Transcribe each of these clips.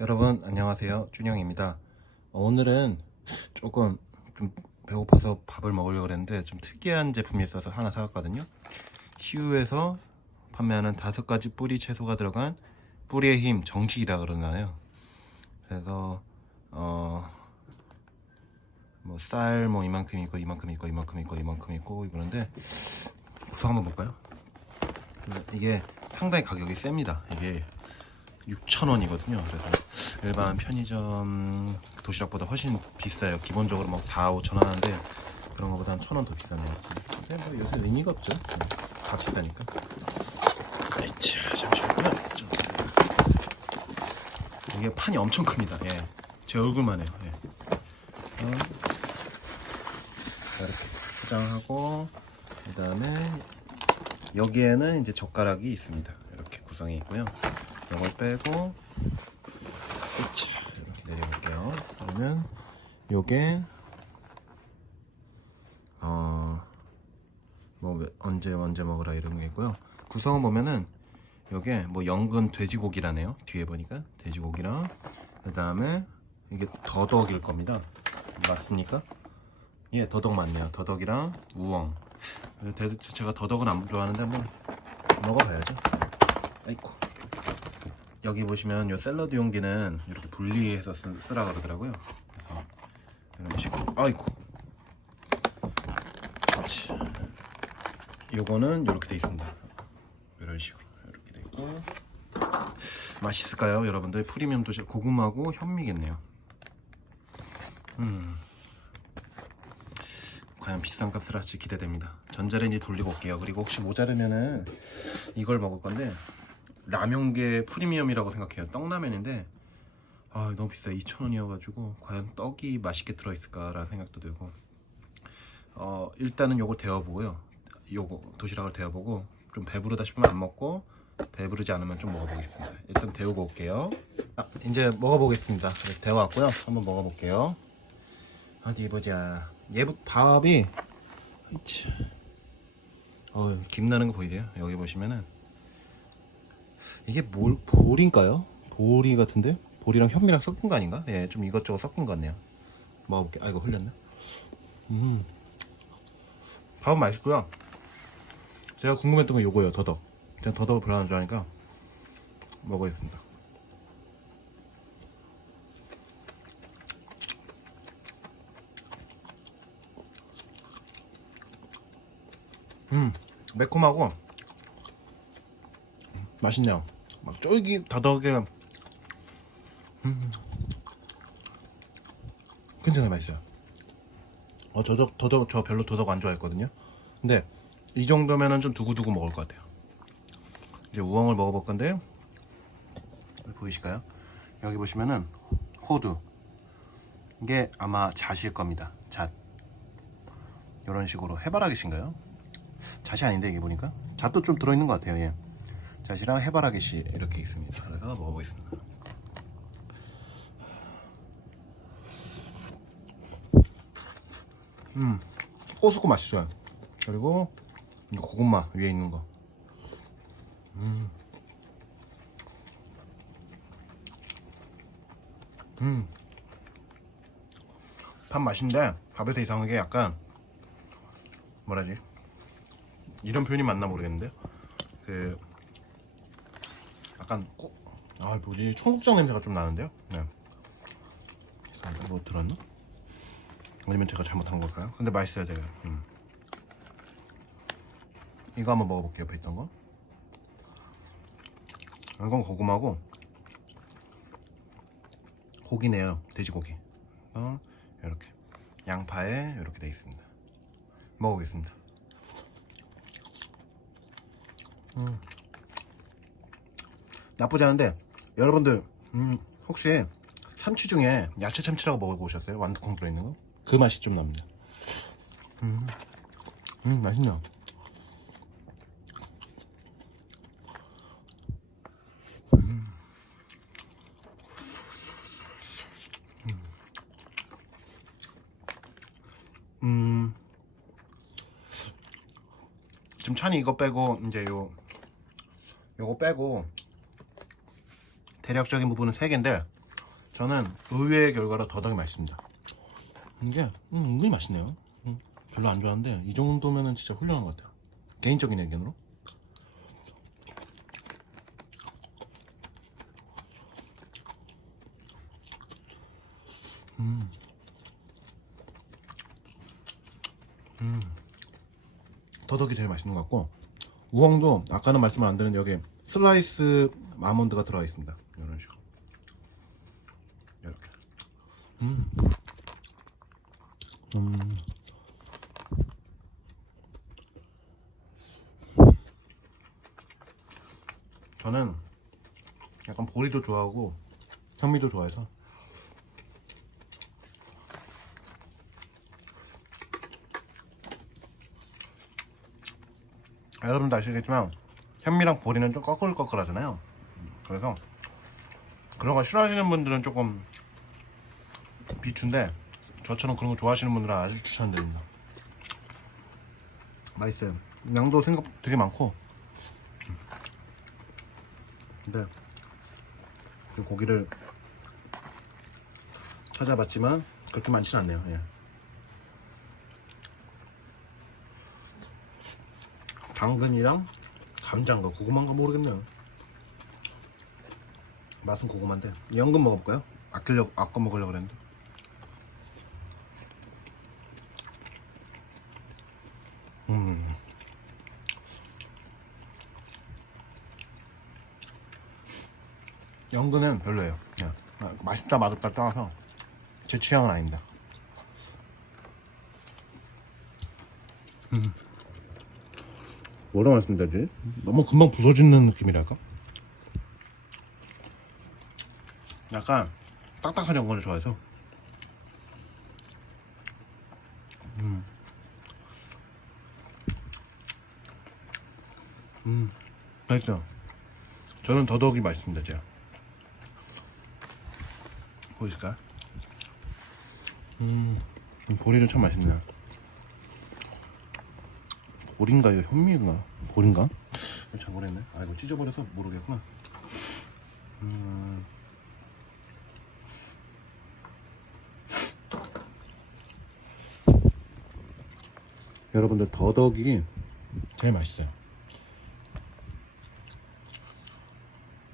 여러분 안녕하세요. 준영입니다. 어, 오늘은 조금 좀 배고파서 밥을 먹으려고 그랬는데 좀 특이한 제품이 있어서 하나 사왔거든요. 시우에서 판매하는 다섯 가지 뿌리 채소가 들어간 뿌리의 힘 정식이라 그러나요? 그래서 어 뭐 쌀뭐 이만큼 있고 이만큼 있고 이만큼 있고 이만큼 있고 이러는데 구성 한번 볼까요? 이게 상당히 가격이 셉니다. 이게 6,000원이거든요. 그래서 일반 편의점 도시락보다 훨씬 비싸요. 기본적으로 뭐 4, 5,000원 하는데 그런 거보다 한 1,000원 더 비싸네요. 근데 뭐 요새 의미가 없죠. 음, 다 비싸니까. 자, 잠시만요. 좀. 이게 판이 엄청 큽니다. 예. 제 얼굴만 해요. 예. 이렇게 포장하고 그 다음에 여기에는 이제 젓가락이 있습니다. 이렇게 구성이 있고요. 이걸 빼고 그치, 이렇게 내려볼게요. 그러면 요게 어 뭐 언제 언제 먹으라 이런 게 있고요. 구성을 보면은 요게 뭐 연근 돼지고기라네요. 뒤에 보니까 돼지고기랑 그 다음에 이게 더덕일 겁니다. 맞습니까? 예, 더덕 맞네요. 더덕이랑 우엉. 대- 제가 더덕은 안 좋아하는데 한번 먹어봐야죠. 아이고. 여기 보시면 요 샐러드 용기는 이렇게 분리해서 쓰, 쓰라 그러더라고요. 그래서 이런 식으로. 아이고. 그렇지. 요거는 이렇게 돼 있습니다. 이런 식으로 이렇게 돼 있고. 맛있을까요, 여러분들? 프리미엄 도시 고구마고 현미겠네요. 음. 과연 비싼 값을 할지 기대됩니다. 전자레인지 돌리고 올게요. 그리고 혹시 모자르면은 이걸 먹을 건데 라면계 프리미엄이라고 생각해요. 떡라면인데 아 너무 비싸 2,000원이어가지고 과연 떡이 맛있게 들어있을까라는 생각도 들고 어 일단은 요거 데워보고요. 요거 도시락을 데워보고 좀 배부르다 싶으면 안 먹고 배부르지 않으면 좀 먹어보겠습니다. 일단 데우고 올게요. 아 이제 먹어보겠습니다. 데워왔고요. 한번 먹어볼게요. 어디 보자. 얘 밥이 으이치. 어, 김 나는 거 보이세요? 여기 보시면은 이게 뭘 보리인가요? 보리 같은데? 보리랑 현미랑 섞은 거 아닌가? 예, 좀 이것저것 섞은 거 같네요. 먹어볼게. 아이고 흘렸네. 음, 밥은 맛있고요. 제가 궁금했던 건 요거예요. 더덕. 제가 더덕을 별로 안 좋아하니까 먹어야겠습니다. 음, 매콤하고 맛있네요. 막 쫄깃 다덕에 음, 굉장히 맛있어요. 어, 저도 더덕 저 별로 더덕 안 좋아했거든요. 근데 이 정도면은 좀 두고두고 먹을 것 같아요. 이제 우엉을 먹어볼 건데 보이실까요? 여기 보시면은 호두 이게 아마 잣일 겁니다. 잣 이런 식으로 해바라기신가요? 잣이 아닌데 이게 보니까 잣도 좀 들어있는 것 같아요. 예. 잣이랑 해바라기씨 이렇게 있습니다. 그래서 먹어보겠습니다. 음, 꼬수고 맛있어요. 그리고 이 고구마 위에 있는 거. 음. 음. 밥 맛있는데 밥에서 이상한 게 약간 뭐라지? 이런 표현이 맞나 모르겠는데 그 약간 꼭, 아 뭐지 청국장 냄새가 좀 나는데요? 네. 아, 뭐 들었나? 아니면 제가 잘못한 걸까요? 근데 맛있어요 되게. 음. 이거 한번 먹어볼게요. 옆에 있던 거. 이건 고구마고 고기네요. 돼지고기. 어, 이렇게 양파에 이렇게 돼 있습니다. 먹어보겠습니다. 음. 나쁘지 않은데 여러분들 음, 혹시 참치 중에 야채 참치라고 먹어보셨어요? 완두콩 들어있는 거? 그 맛이 좀 납니다. 음, 음 맛있네요. 음, 지금 찬이 이거 빼고 이제 요 요거 빼고 대략적인 부분은 세 개인데 저는 의외의 결과로 더덕이 맛있습니다. 이게 음, 은근히 맛있네요. 음, 별로 안 좋아하는데 이 정도면은 진짜 훌륭한 것 같아요. 개인적인 의견으로. 더덕이 제일 맛있는 것 같고 우엉도 아까는 말씀을 안 드린 여기 슬라이스 아몬드가 들어가 있습니다. 이런 식으로 이렇게. 음. 음. 저는 약간 보리도 좋아하고 현미도 좋아해서 여러분도 아시겠지만 현미랑 보리는 좀 꺼끌꺼끌하잖아요. 그래서 그런 거 싫어하시는 분들은 조금 비추인데 저처럼 그런 거 좋아하시는 분들은 아주 추천드립니다. 맛있어요. 양도 생각 되게 많고. 근데 그 고기를 찾아봤지만 그렇게 많지는 않네요. 예. 당근이랑 감자인가 고구마인가 모르겠네요. 맛은 고구마인데 연근 먹어볼까요? 아끼려 아껴 먹으려고 그랬는데. 연근은 별로예요. 그냥 아, 맛있다 맛없다 떠나서 제 취향은 아닙니다. 뭐라 말씀드리지? 너무 금방 부서지는 느낌이랄까? 약간 딱딱한 연근을 좋아해서 음. 음, 맛있어요. 저는 더더욱이 맛있습니다, 제가. 보이실까요? 음, 음, 보리도 참 맛있네요. 보린가 이거 현미인가 보린가? 잘 모르겠네. 아 이거 찢어버려서 모르겠구나. 음. 여러분들 더덕이 제일 맛있어요.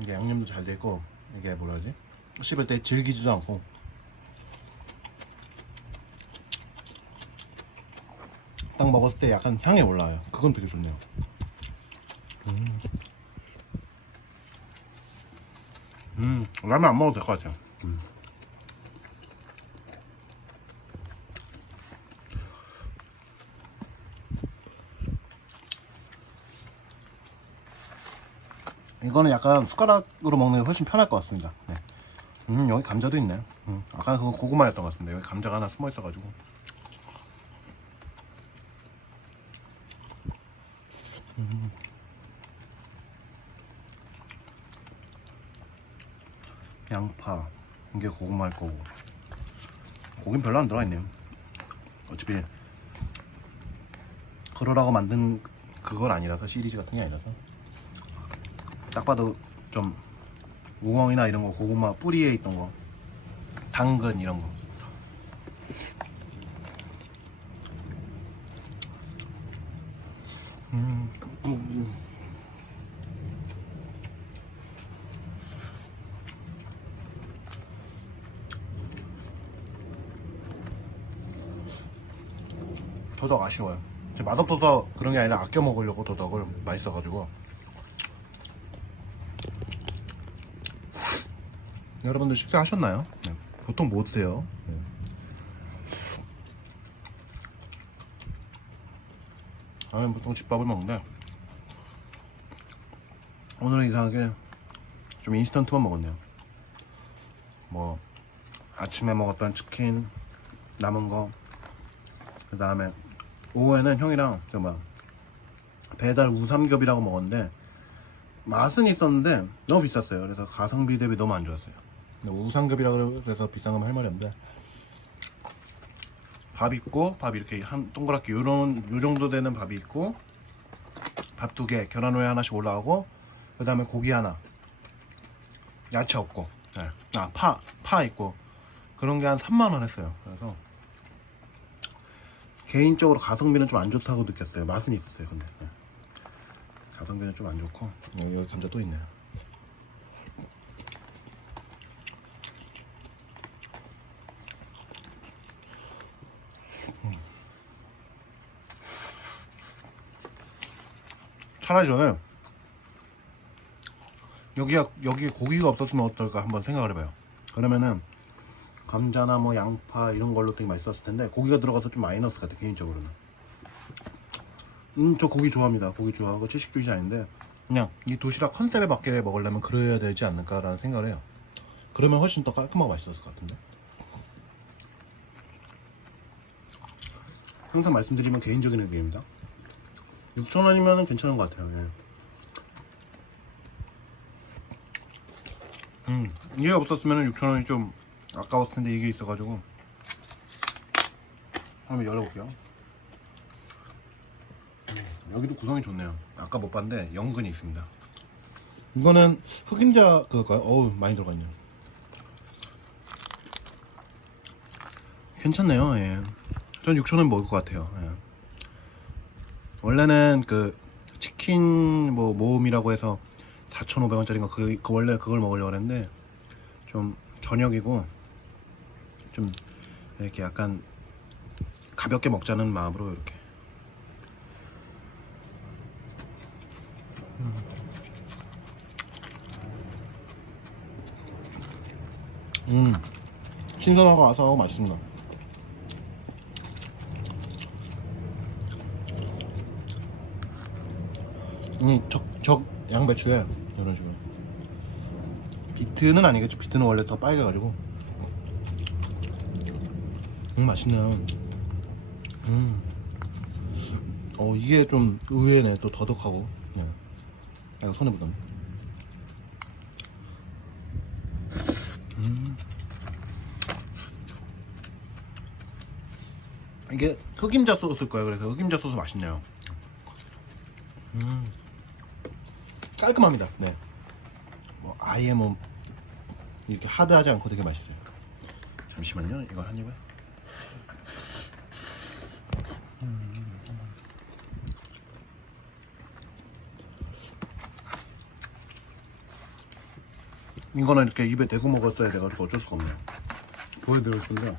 이게 양념도 잘 되고 이게 뭐라 하지? 씹을 때 질기지도 않고 딱 먹었을 때 약간 향이 올라와요. 그건 되게 좋네요. 음, 음 라면 안 먹어도 될 것 같아요. 음. 이거는 약간 숟가락으로 먹는 게 훨씬 편할 것 같습니다. 네. 음 여기 감자도 있네요. 음, 아까 그거 고구마였던 것 같습니다. 여기 감자가 하나 숨어 있어가지고. 양파 이게 고구마일 거고 고긴 별로 안 들어가 있네요 어차피 그러라고 만든 그건 아니라서 시리즈 같은 게 아니라서 딱 봐도 좀 우엉이나 이런 거 고구마 뿌리에 있던 거 당근 이런 거 음, 음, 음. 더덕 아쉬워요. 저 맛없어서 그런 게 아니라 아껴 먹으려고 더덕을 맛있어가지고. 여러분들 식사 하셨나요? 네. 보통 뭐 드세요? 네. 저는 보통 집밥을 먹는데 오늘은 이상하게 좀 인스턴트만 먹었네요. 뭐 아침에 먹었던 치킨 남은 거 그 다음에 오후에는 형이랑 저막 배달 우삼겹이라고 먹었는데 맛은 있었는데 너무 비쌌어요. 그래서 가성비 대비 너무 안 좋았어요. 근데 우삼겹이라고 그래서 비싼 건 할 말이 없는데 밥 있고 밥 이렇게 한 동그랗게 요런 요 정도 되는 밥이 있고 밥 두 개 계란 후에 하나씩 올라가고 그 다음에 고기 하나 야채 없고 네. 아, 파, 파 있고 그런 게 한 3만 원 했어요. 그래서 개인적으로 가성비는 좀 안 좋다고 느꼈어요. 맛은 있었어요, 근데 네. 가성비는 좀 안 좋고 여기, 여기 감자 또 있네요. 차라리 저는 여기가 여기에 고기가 없었으면 어떨까 한번 생각을 해봐요. 그러면은 감자나 뭐 양파 이런 걸로 되게 맛있었을 텐데 고기가 들어가서 좀 마이너스 같아 개인적으로는. 음 저 고기 좋아합니다. 고기 좋아하고 채식주의자 아닌데 그냥 이 도시락 컨셉에 맞게 먹으려면 그래야 되지 않을까라는 생각을 해요. 그러면 훨씬 더 깔끔하고 맛있었을 것 같은데. 항상 말씀드리면 개인적인 의견입니다. 6,000원이면 괜찮은 것 같아요. 예. 음, 이게 없었으면 6,000원이 좀 아까웠을 텐데 이게 있어가지고 한번 열어볼게요. 음, 여기도 구성이 좋네요. 아까 못 봤는데 연근이 있습니다. 이거는 흑임자 그거일까요? 어우 많이 들어가 있네요. 괜찮네요. 예. 전 6,000원 먹을 것 같아요. 예. 원래는 그 치킨 뭐 모음이라고 해서 4,500원짜리인가 그, 그 원래 그걸 먹으려고 했는데 좀 저녁이고 좀 이렇게 약간 가볍게 먹자는 마음으로 이렇게 음 신선하고 아삭하고 맛있습니다 이 적적 양배추에 이런 식으로 비트는 아니겠죠 비트는 원래 더 빨개가지고 음 맛있네요 음. 어 이게 좀 의외네 또 더덕하고 네. 아 묻었네 음. 이게 흑임자 소스일 거예요 그래서 흑임자 소스 맛있네요 음. 깔끔합니다. 네. 뭐 아예 뭐 이렇게 하드하지 않고 되게 맛있어요. 잠시만요. 이걸 한 입에. 음. 이거는 이렇게 입에 대고 먹었어야 돼가지고 어쩔 수가 없네요. 보여드릴 건데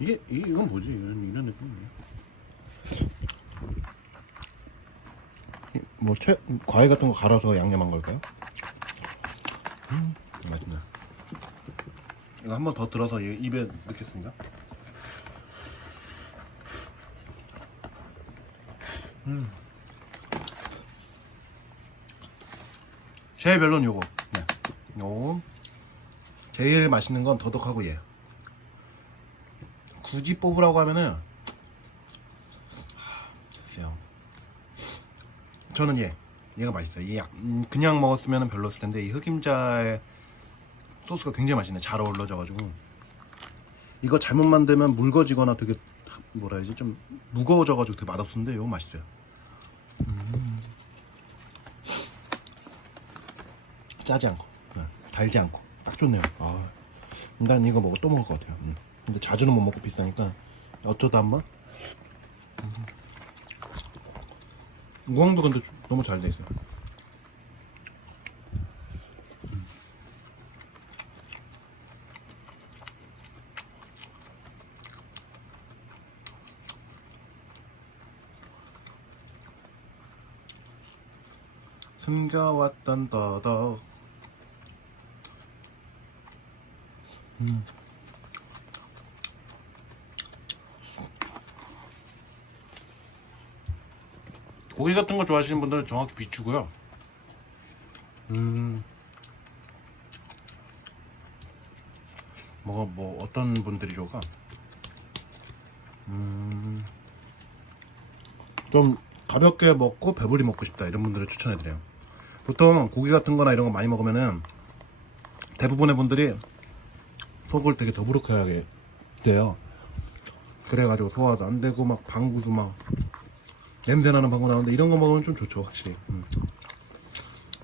이게 이- 이건 뭐지? 이런 이런 느낌이에요. 뭐 채, 과일 같은 거 갈아서 양념한 걸까요? 음, 맛있네. 이거 한 번 더 들어서 이- 입에 넣겠습니다. 음. 제일 별로는 요거. 네. 요. 제일 맛있는 건 더덕하고 얘. 굳이 뽑으라고 하면은 하, 글쎄요. 저는 얘 얘가 맛있어요. 이 약- 음, 그냥 먹었으면 별로였을 텐데 이 흑임자의 소스가 굉장히 맛있네. 잘 어우러져가지고 이거 잘못 만들면 묽어지거나 되게 뭐라 해야지 좀 무거워져가지고 되게 맛없는데 이거 맛있어요. 음. 짜지 않고 네, 달지 않고 딱 좋네요. 아, 난 이거 먹고 또 먹을 것 같아요. 음. 근데 자주는 못 먹고 비싸니까 어쩌다 한 번 우엉도 근데 너무 잘 돼 있어요. 숨겨왔던 더덕. 음. 고기 같은 거 좋아하시는 분들은 정확히 비추고요. 음. 뭐가 뭐 어떤 분들이 좋을까? 음. 좀 가볍게 먹고 배불리 먹고 싶다 이런 분들을 추천해 드려요. 보통 고기 같은 거나 이런 거 많이 먹으면은 대부분의 분들이 속을 되게 더부룩하게 돼요. 그래가지고 소화도 안 되고 막 방구도 막 냄새 나는 방구 나오는데 이런 거 먹으면 좀 좋죠 확실히. 음.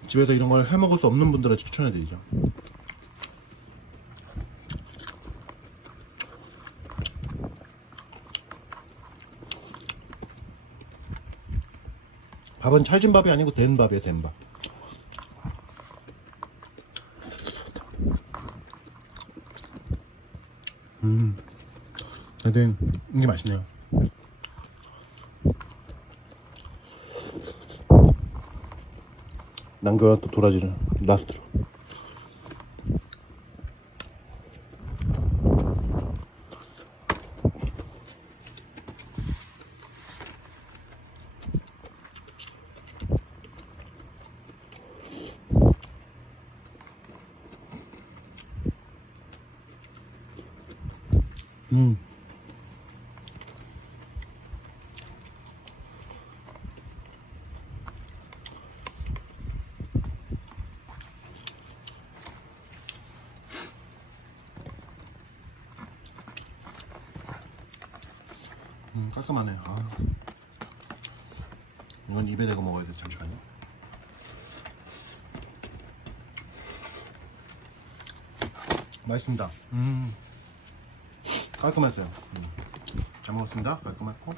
집에서 이런 걸 해 먹을 수 없는 분들은 추천해 드리죠. 밥은 찰진 밥이 아니고 된 밥이에요, 된 밥. 음, 하여튼 이게 맛있네요. 남겨라 또 도라지를 라스트로. 음. 음, 깔끔하네. 아. 이건 입에 대고 먹어야 돼. 잠시만요. 맛있습니다. 음. 깔끔했어요. 음. 잘 먹었습니다. 깔끔했고.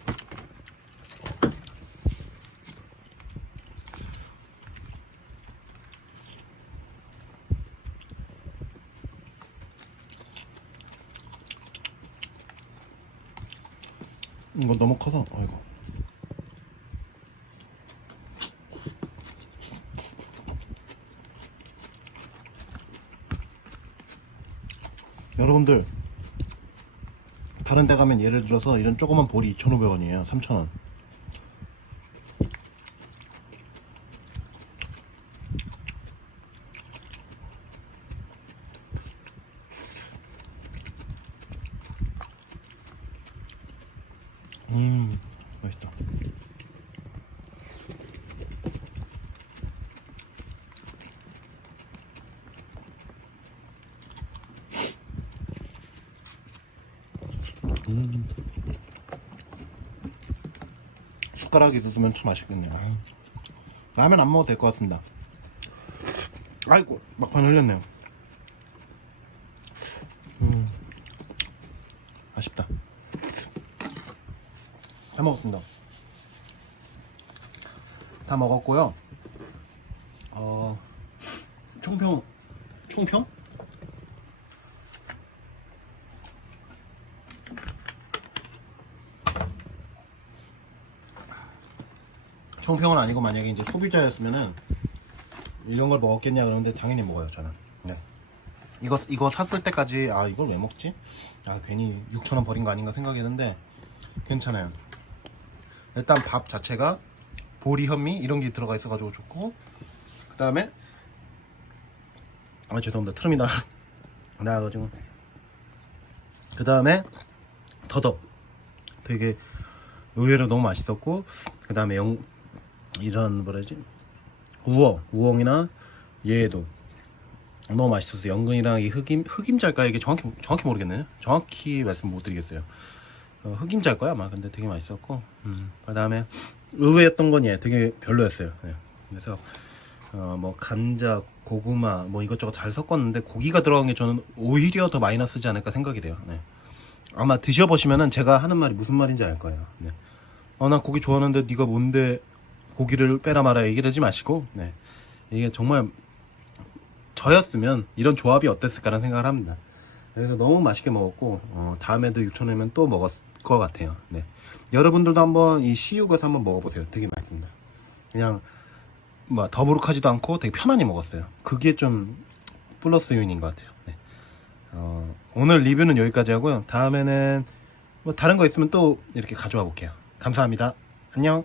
이거 너무 커서 아이고. 여러분들 다른 데 가면 예를 들어서 이런 조그만 볼이 2,500원이에요. 3,000원. 음, 맛있다. 숟가락이 있었으면 참 맛있겠네요. 라면 안 먹어도 될 것 같습니다. 아이고, 막판 흘렸네요. 음, 아쉽다. 다 먹었습니다. 다 먹었고요. 어, 총평, 총평? 총평은 아니고 만약에 이제 소비자였으면은 이런 걸 먹었겠냐 그러는데 당연히 먹어요 저는. 네. 이거 이거 샀을 때까지 아 이걸 왜 먹지? 아 괜히 6천 원 버린 거 아닌가 생각했는데 괜찮아요. 일단 밥 자체가 보리 현미 이런 게 들어가 있어가지고 좋고 그 다음에 아 죄송합니다 트름이 나 나가지고 그 다음에 더덕 되게 의외로 너무 맛있었고 그 다음에 영 이런 뭐라지? 우엉 우엉이나 얘도 너무 맛있었어요 연근이랑 이 흑임 흑임자일까 이게 정확히 정확히 모르겠네요 정확히 말씀 못 드리겠어요. 어, 흑임자일 거야 아마. 근데 되게 맛있었고. 음, 그 다음에 의외였던 건 얘 되게 별로였어요. 네. 그래서 어, 뭐 감자 고구마 뭐 이것저것 잘 섞었는데 고기가 들어간 게 저는 오히려 더 마이너스지 않을까 생각이 돼요. 네. 아마 드셔보시면은 제가 하는 말이 무슨 말인지 알 거예요. 네. 어, 나 고기 좋아하는데 네가 뭔데 고기를 빼라 마라 얘기를 하지 마시고 네. 이게 정말 저였으면 이런 조합이 어땠을까라는 생각을 합니다. 그래서 너무 맛있게 먹었고 어, 다음에도 6,000원이면 또 먹었을 것 같아요. 네. 여러분들도 한번 이 시우것을 한번 먹어보세요. 되게 맛있습니다. 그냥 뭐 더부룩하지도 않고 되게 편안히 먹었어요. 그게 좀 플러스 요인인 것 같아요. 네. 어, 오늘 리뷰는 여기까지 하고요. 다음에는 뭐 다른 거 있으면 또 이렇게 가져와 볼게요. 감사합니다. 안녕.